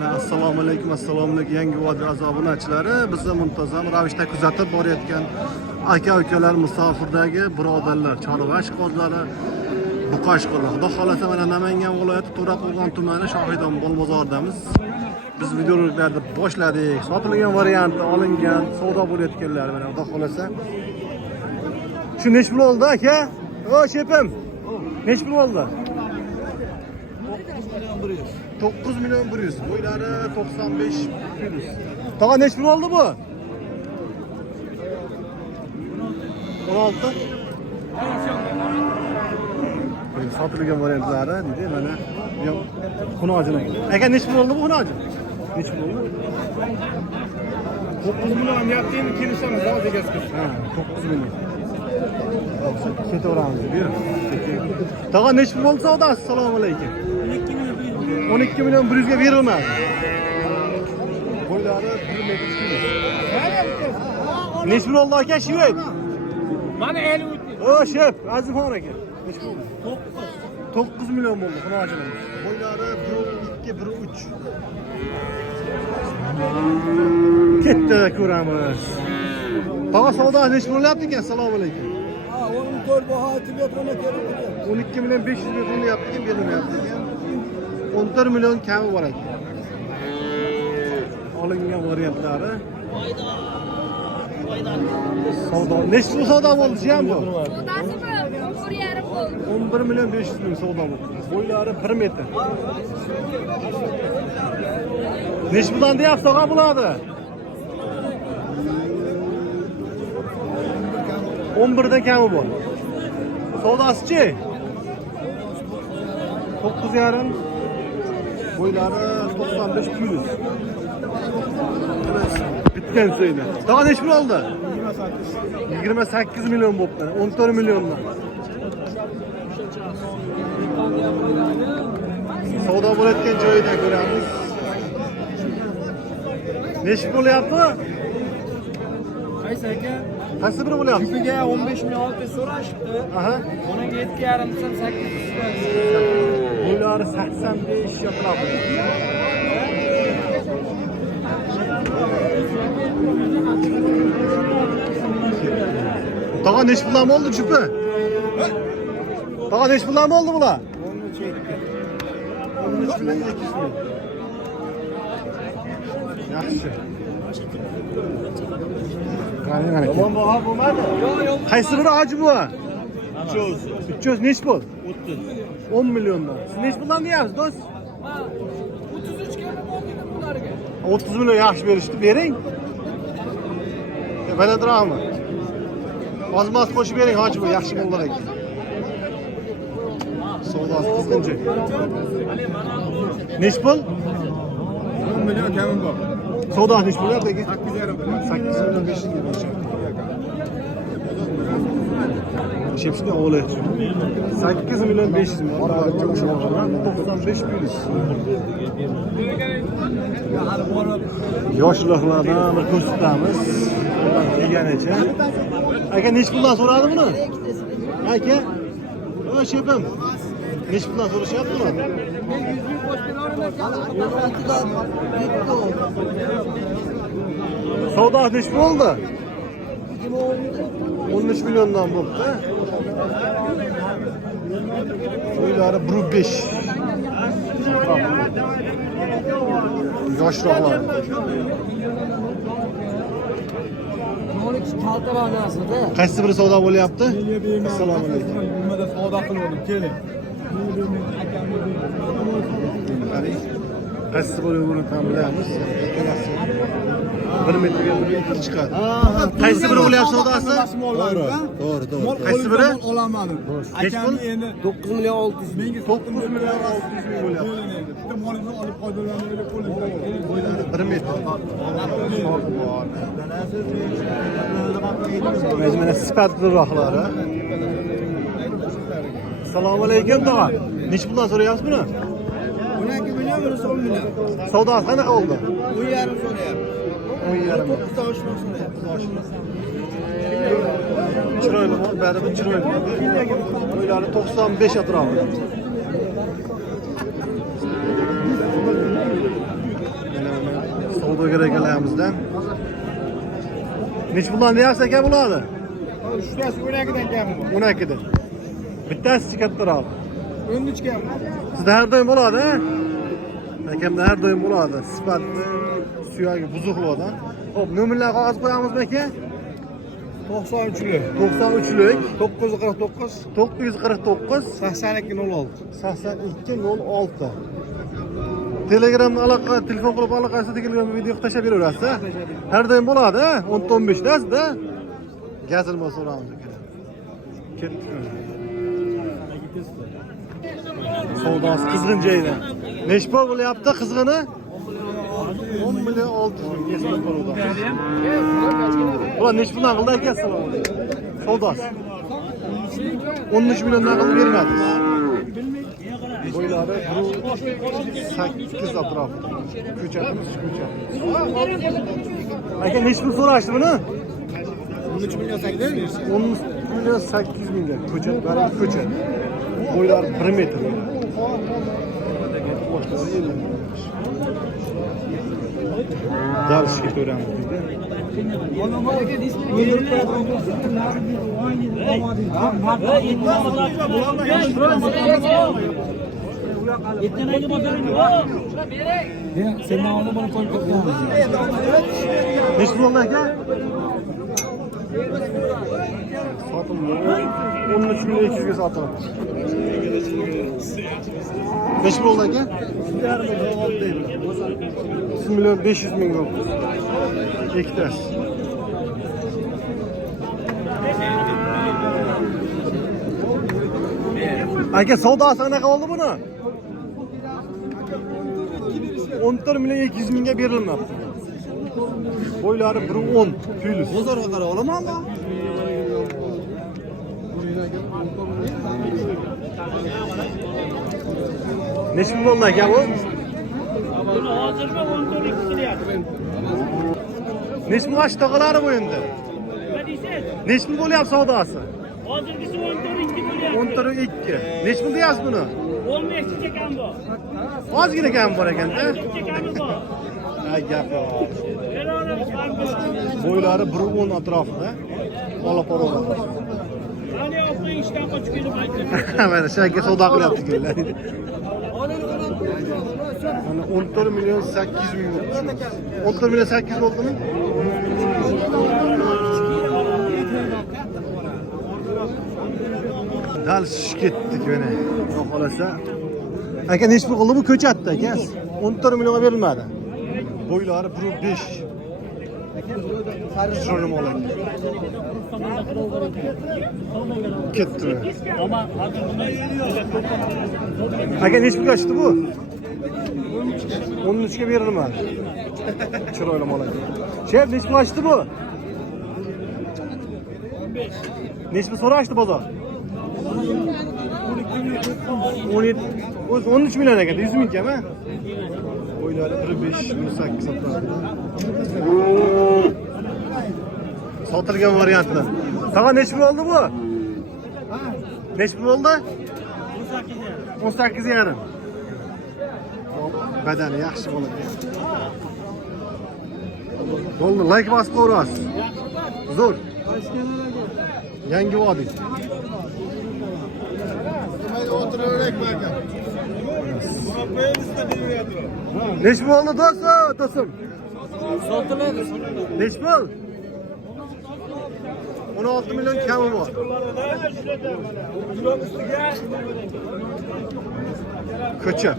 Assalomu alaykum yangi vodiy obunachilari. Bizni muntazam ravishda kuzatib borayotgan aka-ukalar, musofirdagi birodarlar, chorvash qozlari, buqashqolar. Xudo xolasa mana Namangan viloyati To'raqo'rg'on tumani Shohidon bozordamiz. Biz videoroliklarni boshladik. Sotilgan varianti olingan, savdo bo'layotganlar mana xudo xolasa. Shu nech pul oldi aka? O, shepim. Nech pul oldi? 9 milyon 100. Boylari 95 plus. Tog'a nech pul oldi bu? 16. Sotilgan variantlari dedi mana. Xunojin aka. Aka nech pul oldi bu xunojin? Nech pul oldi? 9 milyon yaptı, endi kelishamiz, hozir egasiz. Ha, 9 milyon. Ketaveramiz. Buyur. Tog'a nech pul oldi savdosi? Assalomu alaykum. 12 milyon 100 ga berilmadi. Boylari 1 metr. Nech pul oldi aka shu? Mana 50 o'tdi. O, shep, Azimxon aka. Nech pul oldi? 9 milyon bo'ldi xunojinimiz. Boylari 1 2 1 3. Ketdi ko'ramiz. Tog'a savdo nech pul bo'lyapti ekan? Assalomu alaykum. 14 baho aytilyapti, ona kerak. 12 milyon 500 ga bo'lyapti ekan, berilmayapti ekan. 14 milyon kami bor ekan. Olingan variantlari. Savdo. Nech pul savdo bo'ldi shu ham bu? Savdosi bu 11,5 bo'ldi. 11 milyon 500 ming savdo bo'ldi. Boylari 1 metr. Nech puldan deyapsiz tog'a bo'ladi? 11 dan kami bor. Savdosi-chi? 9,5. Boylari 95 plus. Bitgan so'ydi. Tog'a nech pul oldi? 28 milyon bo'pti. 14 milyondan. Savdo bo'layotgan joyida ko'ramiz. Nech pul bo'lyapti? Qaysi aka? Qaysi biri bo'lyapti? Ipiga 15 milyon 600 so'rashibdi. Aha. Uning 7,5 desam 800. Boylari 85 atrofida. Tog'a nech puldan bo'ldi chupi? Tog'a nech puldan bo'ldi bular? 13 milyon 200 ming. Yaxshi. Qani. Yomon baho bo'lmadi. Qaysi biri hoji bu? 300 nech pul? 30. 10 milyondan. Siz nech puldan deyapsiz, do'st? 33 ga bo'ldi bularga. 30 milyon yaxshi berishdi, bering. Baladirami? Ozmas qo'shib bering, hoji bu yaxshi bo'llar ekan. Savdosi qizg'inchi. Nech pul? 10 milyon kamim bor. Savdo nech bo'lyapti aka? 8,5 8 milyon 500 ming bo'lsa. Shepshni o'g'li. 8 milyon 500 ming. 95 plus. Yoshlardan bir ko'rsatamiz. Kelganicha. Aka nech puldan so'radi buni? Aka. O, shepim. Nech puldan so'rashyapti buni? Savdo nech bo'ldi? 13 milyondan bo'ldi. Boylari 1,5. Yoshroqlar. Qaysi biri savdo bo'lyapti? Assalomu alaykum. Nimada savdo qildim, keling. Qaysi biri ta'minlaymiz? 1 metrga 1 metr chiqadi. Qaysi biri bo'lyapti savdosi? To'g'ri. Qaysi biri? Olamadim. Akamni endi 9 milyon 600 ming. 9 milyon 600 ming bo'lyapti. bitta molimizni olib foydalanaylik qo'limizdan. Boylari 1 metr. Mana sifatliroqlari. Assalomu alaykum tog'a. Nech puldan so'rayapsiz buni? 12 milyon, 10 milyon. Savdosi qanaqa oldi? 10,5 so'rayapti. 10,5. 9 oshno so'rayapti. Chiroyli bor, baribir chiroyli. Boylari 95 atrofida. To'ygar akalarimizdan. Nech puldan deyapsiz aka bo'ladi? Uchtasi 12dan kami bor. 12 dan. Bittasi kattaroq. 13 kami. Sizda har doim bo'ladi, ha? Akamda har doim bo'ladi. Sifatli, suyagi buzuqlarda. Xo'p, nomerlar qog'oz qo'yamizmi aka? 93lik. 93lik 949 949 8206. 8206. Telegramda aloqa, telefon qilib aloqasi Telegramga video tashlab beraverasiz. Har doim bo'ladi, ha? 10-15 da sizda. Gazilma so'ramiz aka. Ketdi. Savdosi qizg'in joyda. Nech pul bo'lyapti qizg'ini? 10 million 600 ming esda bo'ladi. Ular nech puldan qildi aka? Assalomu alaykum. Savdosi 13 milliondan qilib bermadingiz. Bo'ylari 8 atrof. Ko'chatimiz ko'chat. Aka nech pul so'rashdi buni? 13 million 800 ming. 10 million 800 mingga ko'chat, baribir ko'chat. Bo'ylari 1 metr. Dal ishga ko'ramiz deydi. Nech pul oldi aka? Sotildi. 13 million 200 ga sotildi. Nech pul oldi aka? 3 million 500 ming bo'ldi. Ikkitasi. Aka savdosi qanaqa bo'ldi buni? 14 million 200 mingga berilmoqda. Bo'ylari 1.10 plyus. Bozorga qarab olamanmi? Nech pul bo'ldi aka bu? Buni hozirda 14 qilyapti. Nech pul ochdi tog'alari bu endi? Nima deysiz? Nech pul bo'lyapti savdosi? Hozirgisi 14 bo'lyapti. 12. Nech pul deyapsiz buni? 15 ta kam bor. Ozgina kam bor ekan-da. 15 ta kami bor. Ay gap yo'q. Belarus banki. Bo'ylari 1.10 atrofida. Olib boraveradi. Qani yo'qni ishdan qochib kelib aytdim. Mana shu aka savdo qilyapti kellar. Mana 14 million 800 ming bo'ldi. 14 million 800 bo'ldimi? Dal shish ketdik mana. Xudo xolasa. Aka nech pul qildi bu ko'chatda aka? 14 millionga berilmadi. Bo'ylari 1.5. Shuni mo'lak. Ketdi. Aka nech pulga chiqdi bu? 13 ga berilmadi. Chiroyli mo'lak. Chef nech pulga chiqdi bu? 15. Nech pul so'rashdi bozor? 17. 13 million ekan, 100 ming kam, ha? Bo'ylari 1.5, 1.8 sotiladi. Sotilgan variantlar. Tag'a nech pul oldi bu? Nech pul oldi? 18 yarim. Badani yaxshi bo'ladi. Bo'ldi, like bosib qo'yasiz. Zo'r. Yangi vodiy. Nech pul oldi do'stim? Sotiladi. Nech pul? 16 million kami bor. Ko'cha.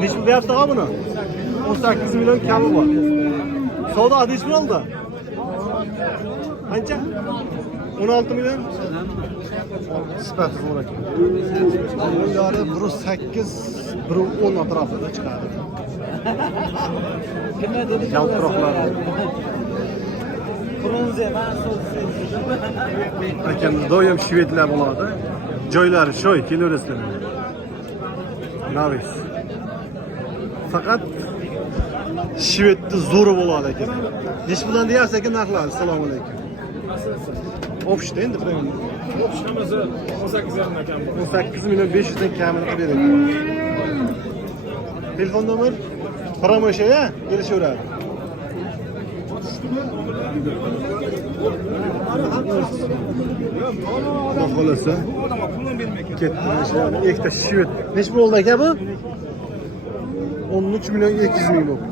Nech pul deyapti ha buni? 18 million kami bor. Savdo nech pul oldi? Qancha? 16 million. Sifati zo'r ekan. Bo'ylari 1.8, 1.10 atrofida chiqadi. Yaltiroqlar. Akamda doim shvedlar bo'ladi. Joylari shoy, kelaverasizlar. Navis. Faqat shvedni zo'ri bo'ladi ekan. Nech puldan deyapsiz ekan narxlar? Assalomu alaykum. O'pishdi endi premyum. O'pishmasa 18 yarim kam bor. 18 million 500 dan kamini qilib beradi. Telefon nomer Promoşaya gelişiveradi. Xudo xolasa. Ketdi. Ikkita shvet. Nech bo'ldi aka bu? 13 milyon 200 ming bo'ldi.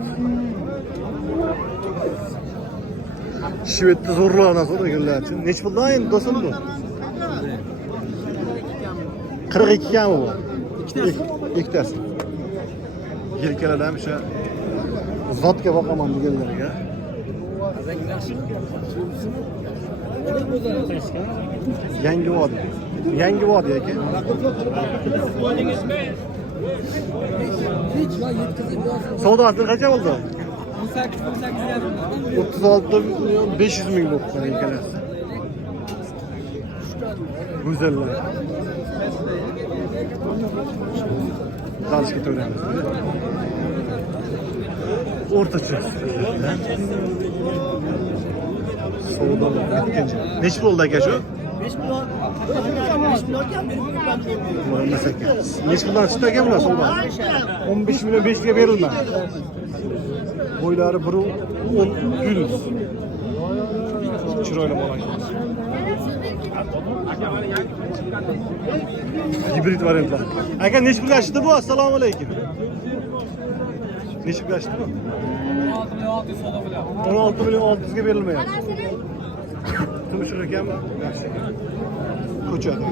Shvetni zo'rlardan so'raganlar uchun. Nech bo'ldi endi do'stim bu? 42 kami bu. Ikkitasi. Yelkalarda ham o'sha zotga boqaman deganlarga. Yangi vodiy. Yangi vodiy aka. Savdosi qancha bo'ldi? 36 milyon 500 ming bo'ldi yelkalasi. Go'zallar. Dalishga to'laymiz. O'rtacha. Savdo bitgancha. Nech bo'ldi aka shu? 5 million. 5 million kam bo'lmasa aka. Nech puldan chiqdi aka bular savdo? 15 million 5 ga berilmadi. Boylari 1.10 yuz. Chiroyli bola. Hibrid variantlar. Aka nech pulga chiqdi bu? Assalomu alaykum. Nech pulga chiqdi bu? 16 milyon 600 ga berilmayapti. Turmushlar ekanmi? Yaxshi. Ko'chadi.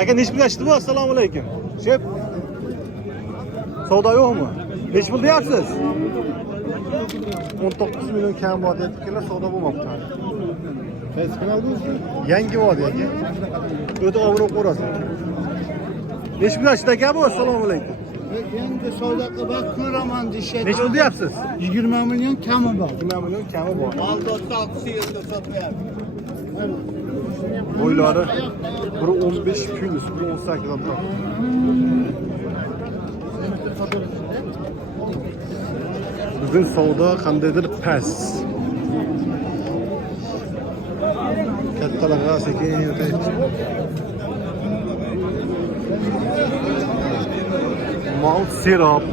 Aka nech pulga chiqdi bu? Assalomu alaykum. Shep. Savdo yo'qmi? Nech pul deyapsiz? 19 milyon kam bor deyaptilar, savdo bo'lmoqda. Qaysi kanaldingizmi? Yangi vodiy aka. O'ta og'ir qo'rasan. Nech pulga chiqdi aka bu? Assalomu alaykum. Yangi savdo qilib ko'raman deyishadi. Nech pul deyapsiz? 20 million kami bor. 20 milyon kami bor. Aldotda 6 yerda sotyapti. Boylari 1.15 plus 1.18 atrof. Bugun savdo qandaydir past. Kattalarga sekin o'tayapti. Mal sirop.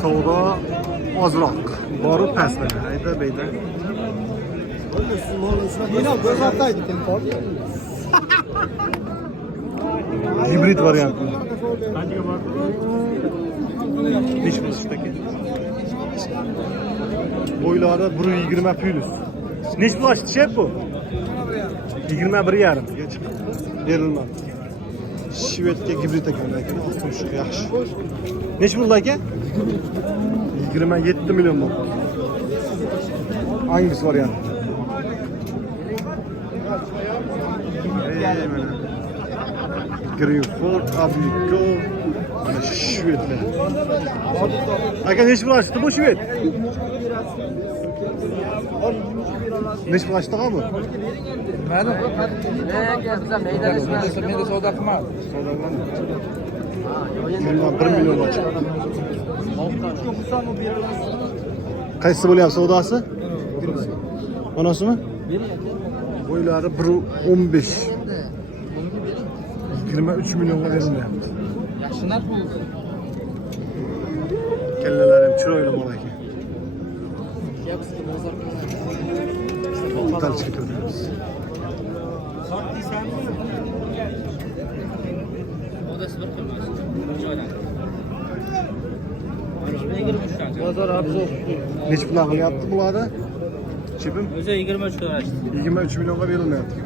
Savdo ozroq. Bori pastlar. Ayda beyda. Yine gözaltaydı telefon. Hibrid variant. Nech pulsdagi? Boylari 1.20 plus. Nech pul ochdi shep bu? 21.5 ga chiqdi. Berilmadi. Shvedga hibrid ekan lekin o'sinishi yaxshi. Nech pul aka? 27 milyon bo'ldi. Hangisi variant? Greenford, Abico, ana Shvedlar. Aka nech pul ochdi bu Shved? Nech pul ochdi bu? Ma'lum. Bizlar menda savdo qilmadi. Savdo qilmadi. 1 milyon ochdi. Qaysi bo'lyapti savdosi? Onasimi? Boylari 1.15. 23 milyonga berilmayapti. Yaxshi narx bo'ldi. Kallalar ham chiroyli bola ekan. Dalishga to'laymiz. Bozor obzor. Nech pul qilyapti bularni? Chipim O'zi 23 to'lashdi. 23 milyonga berilmayapti.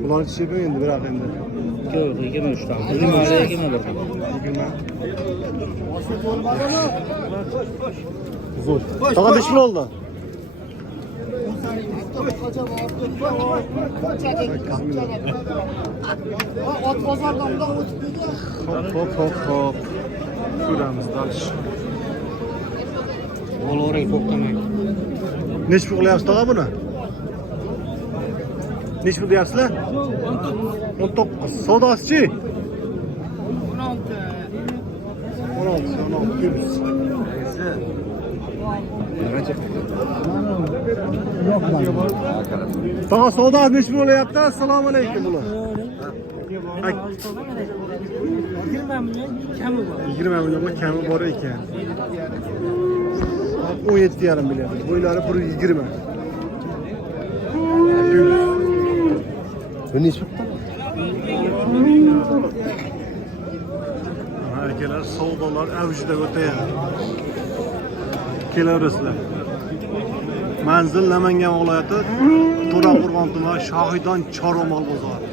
Bular chipim endi biroq endi. Yo'q, 23 ta. 21. 20. Zo'r. Tog'a nech pul oldi? Ot bozordan da o'tib dedi. Hop. Ko'ramiz dalish. O'lori to'xtamang. Nech pul qilyapsiz tog'a buni? Nech pul deyapsizlar? 19. Savdosi-chi? 16 plus. Daha savdo nechi bo'lyapti? Assalomu alaykum bular. 20 milyon kami bor. 20 millionga kami bor ekan. 17,5 million. Bo'ylari 120. Bu necha? Akalar savdolar avjida o'tayapti. Kelaverasizlar. Manzil Namangan viloyati To'raqo'rg'on tumani Shohidon Choromol bozori.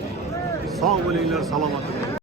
Sog' bo'linglar, salomat bo'ling.